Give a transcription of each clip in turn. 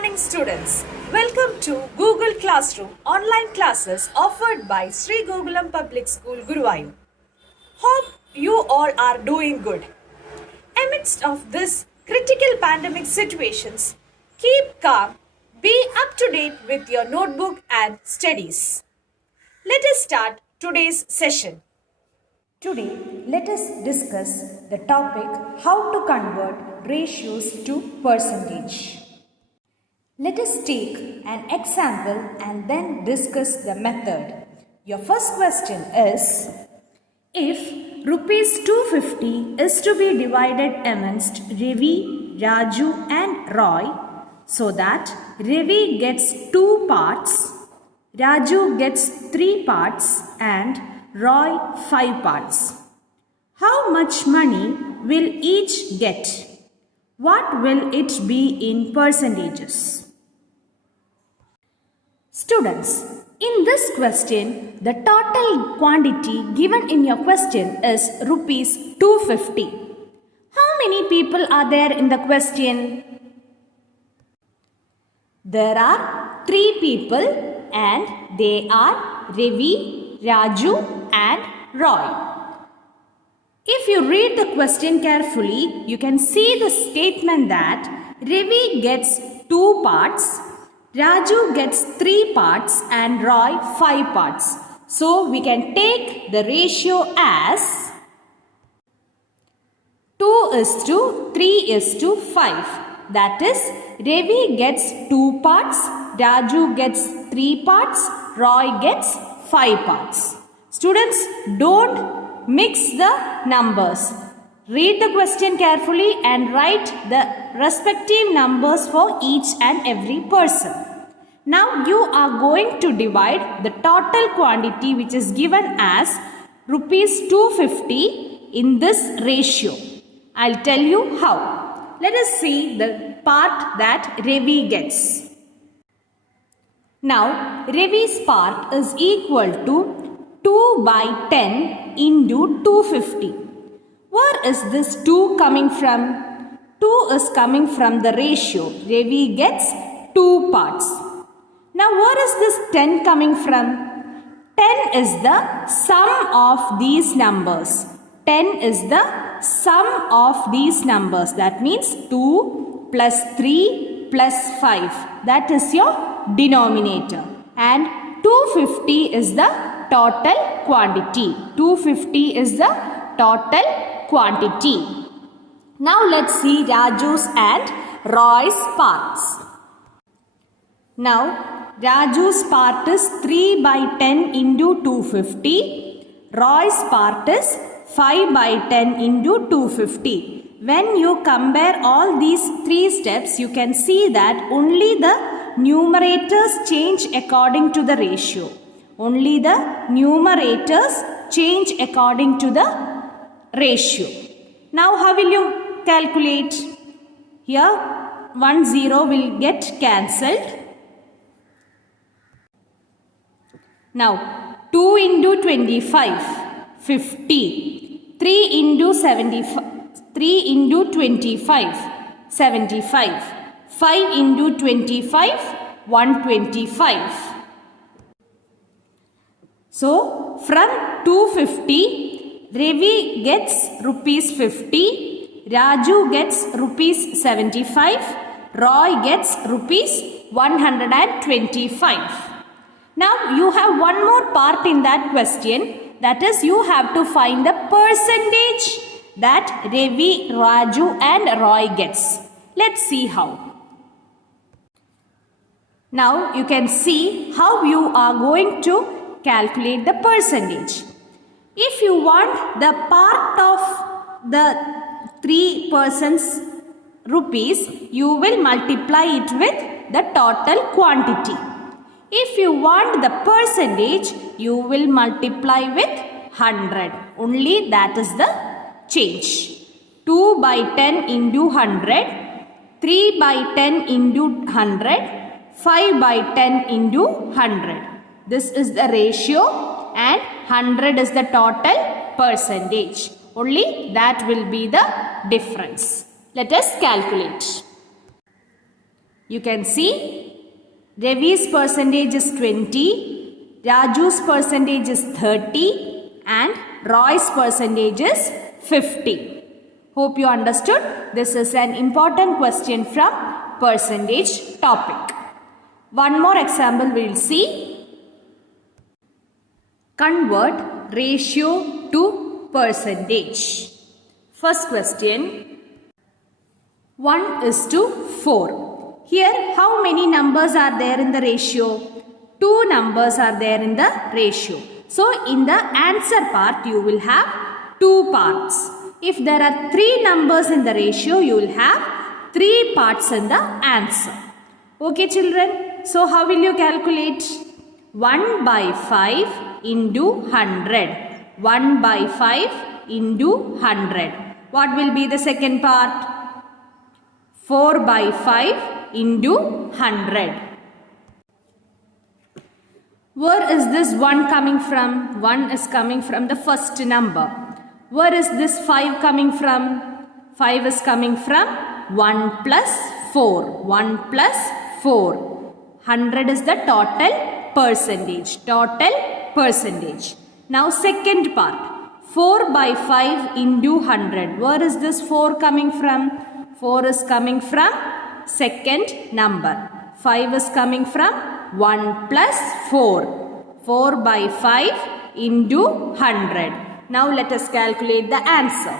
morning, students. Welcome to Google Classroom online classes offered by Sri Gokulam Public School, Guruvayur. Hope you all are doing good. Amidst of this critical pandemic situations, keep calm, be up to date with your notebook and studies. Let us start today's session. Today, let us discuss the topic how to convert ratios to percentage. Let us take an example and then discuss the method. Your first question is, if rupees 250 is to be divided amongst Ravi, Raju and Roy so that Ravi gets 2 parts, Raju gets 3 parts and Roy 5 parts. How much money will each get? What will it be in percentages? Students, in this question, the total quantity given in your question is rupees 250. How many people are there in the question? There are 3 people and they are Ravi, Raju and Roy. If you read the question carefully, you can see the statement that Ravi gets 2 parts, Raju gets 3 parts and Roy 5 parts. So we can take the ratio as 2:3:5. That is, Ravi gets 2 parts, Raju gets 3 parts, Roy gets 5 parts. Students, don't mix the numbers. Read the question carefully and write the respective numbers for each and every person. Now you are going to divide the total quantity which is given as rupees 250 in this ratio. I'll tell you how. Let us see the part that Ravi gets. Now, Ravi's part is equal to 2/10 into 250. Where is this 2 coming from? 2 is coming from the ratio. Ravi gets 2 parts. Now, where is this 10 coming from? 10 is the sum of these numbers. 10 is the sum of these numbers. That means 2 plus 3 plus 5. That is your denominator. And 250 is the total quantity. 250 is the total quantity. Now let's see Raju's and Roy's parts. Now Raju's part is 3/10 into 250. Roy's part is 5/10 into 250. When you compare all these 3 steps, you can see that only the numerators change according to the ratio. Only the numerators change according to the ratio. Now how will you calculate? Here 1 0 will get cancelled. Now 2 into 25, 50. 3 into 75, 3 into 25, 75. 5 into 25, 125. So from 250, Ravi gets rupees 50, Raju gets rupees 75, Roy gets rupees 125. Now you have one more part in that question, that is you have to find the percentage that Ravi, Raju and Roy gets. Let's see how. Now you can see how you are going to calculate the percentage. If you want the part of the 3 persons rupees, you will multiply it with the total quantity. If you want the percentage, you will multiply with 100. Only that is the change. 2/10 into 100, 3/10 into 100, 5/10 into 100. This is the ratio and 100 is the total percentage. Only that will be the difference. Let us calculate. You can see Ravi's percentage is 20, Raju's percentage is 30 and Roy's percentage is 50. Hope you understood. This is an important question from percentage topic. One more example we will see. Convert ratio to percentage. First question. 1:4. Here how many numbers are there in the ratio? 2 numbers are there in the ratio. So in the answer part you will have 2 parts. If there are 3 numbers in the ratio, you will have 3 parts in the answer. Okay children, so how will you calculate? 1/5 into 100. 1/5 into 100. What will be the second part? 4/5 into 100. Where is this 1 coming from? 1 is coming from the first number. Where is this 5 coming from? 5 is coming from 1 plus 4. 1 plus 4. 100 is the total percentage. Total percentage. Now second part. 4/5 into 100. Where is this 4 coming from? 4 is coming from second number. 5 is coming from 1 plus 4. 4/5 into 100. Now let us calculate the answer.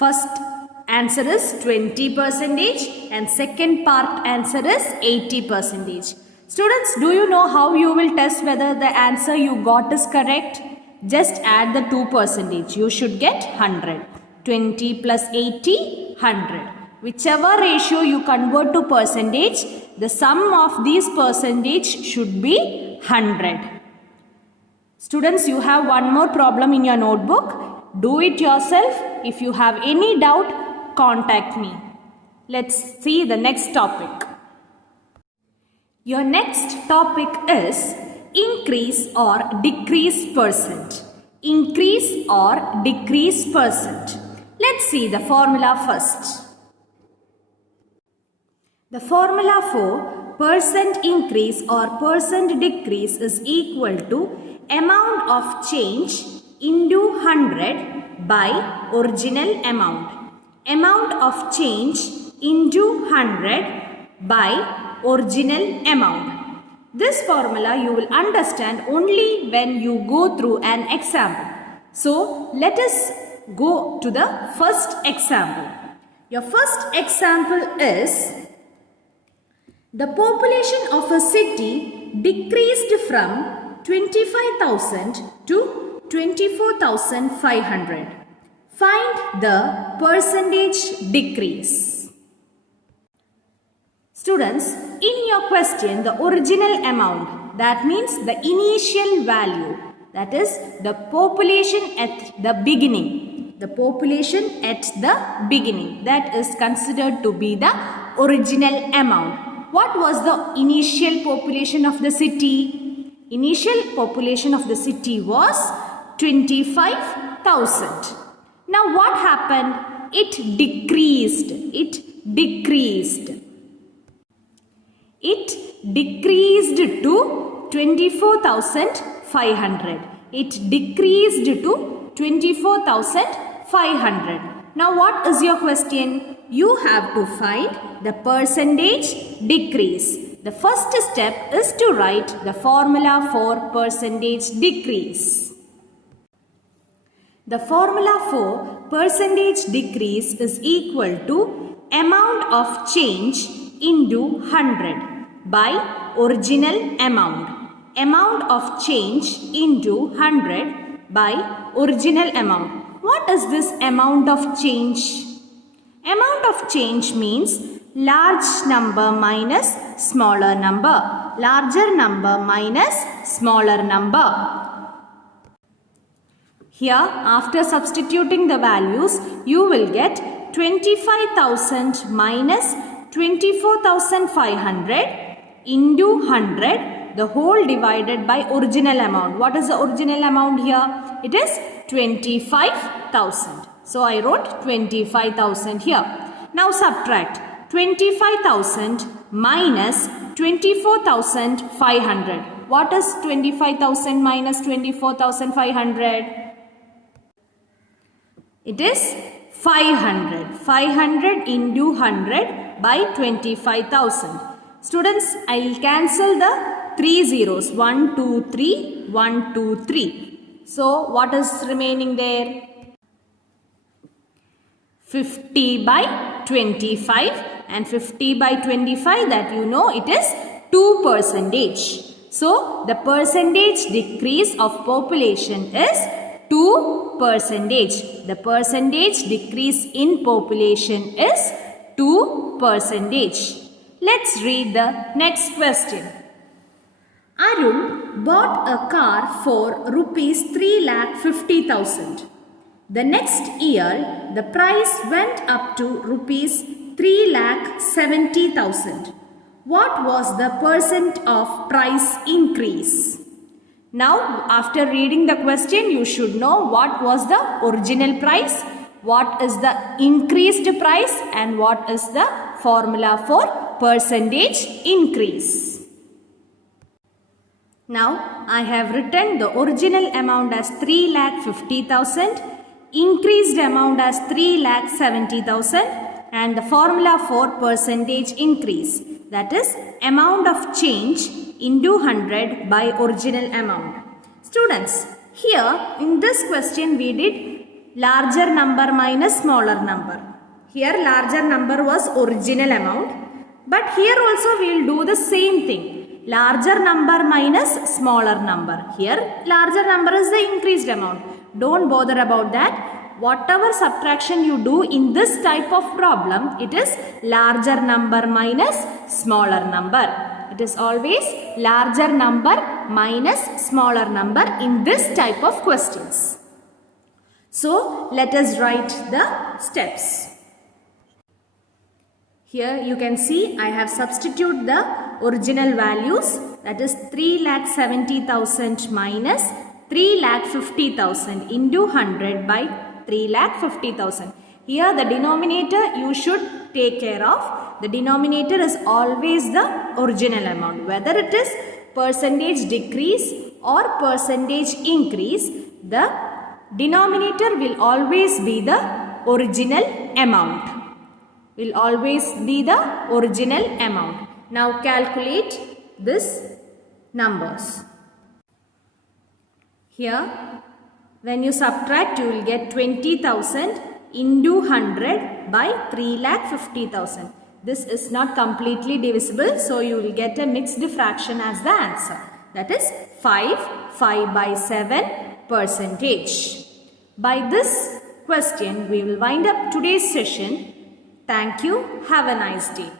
First answer is 20% and second part answer is 80%. Students, do you know how you will test whether the answer you got is correct? Just add the 2%. You should get 100. 20 plus 80, 100. Whichever ratio you convert to percentage, the sum of these percentage should be 100. Students, you have one more problem in your notebook. Do it yourself. If you have any doubt, contact me. Let's see the next topic. Your next topic is increase or decrease percent. Increase or decrease percent. Let's see the formula first. The formula for percent increase or percent decrease is equal to amount of change into 100 by original amount. Amount of change into 100 by original amount. This formula you will understand only when you go through an example. So let us go to the first example. Your first example is the population of a city decreased from 25,000 to 24,500. Find the percentage decrease. Students, in your question, the original amount, that means the initial value, that is the population at the beginning. The population at the beginning, that is considered to be the original amount. What was the initial population of the city? Initial population of the city was 25,000. Now what happened? It decreased. It decreased. It decreased to 24,500. It decreased to 24,500. Now what is your question? You have to find the percentage decrease. The first step is to write the formula for percentage decrease. The formula for percentage decrease is equal to amount of change into 100 by original amount. Amount of change into 100 by original amount. What is this amount of change? Amount of change means large number minus smaller number. Larger number minus smaller number. Here, after substituting the values, you will get 25,000 minus 24,500 into 100, the whole divided by original amount. What is the original amount here? It is 25,000. So I wrote 25,000 here. Now subtract. 25,000 minus 24,500. What is 25,000 minus 24,500? It is 500. 500 into 100 by 25,000. Students, I will cancel the 3 zeros. 1, 2, 3, 1, 2, 3. So, what is remaining there? 50 by 25, and 50 by 25, that you know, it is 2%. So, the percentage decrease of population is 2%. The percentage decrease in population is 2%. Let's read the next question. Arun bought a car for rupees 3,50,000. The next year, the price went up to rupees 3,70,000. What was the percent of price increase? Now, after reading the question, you should know what was the original price, what is the increased price, and what is the formula for percentage increase. Now, I have written the original amount as 3,50,000, increased amount as 3,70,000, and the formula for percentage increase, that is amount of change into 100 by original amount. Students, here in this question we did larger number minus smaller number. Here larger number was original amount, but here also we will do the same thing. Larger number minus smaller number. Here larger number is the increased amount. Don't bother about that. Whatever subtraction you do in this type of problem, it is larger number minus smaller number. It is always larger number minus smaller number in this type of questions. So, let us write the steps. Here you can see I have substituted the original values, that is 3,70,000 minus 3,50,000 into 100 by 3,50,000. Here the denominator you should take care of. The denominator is always the original amount. Whether it is percentage decrease or percentage increase, the denominator will always be the original amount. Will always be the original amount. Now calculate this numbers. Here when you subtract, you will get 20,000 into 100 by 3,50,000. This is not completely divisible, so you will get a mixed fraction as the answer. That is 5 by 7%. By this question, we will wind up today's session. Thank you. Have a nice day.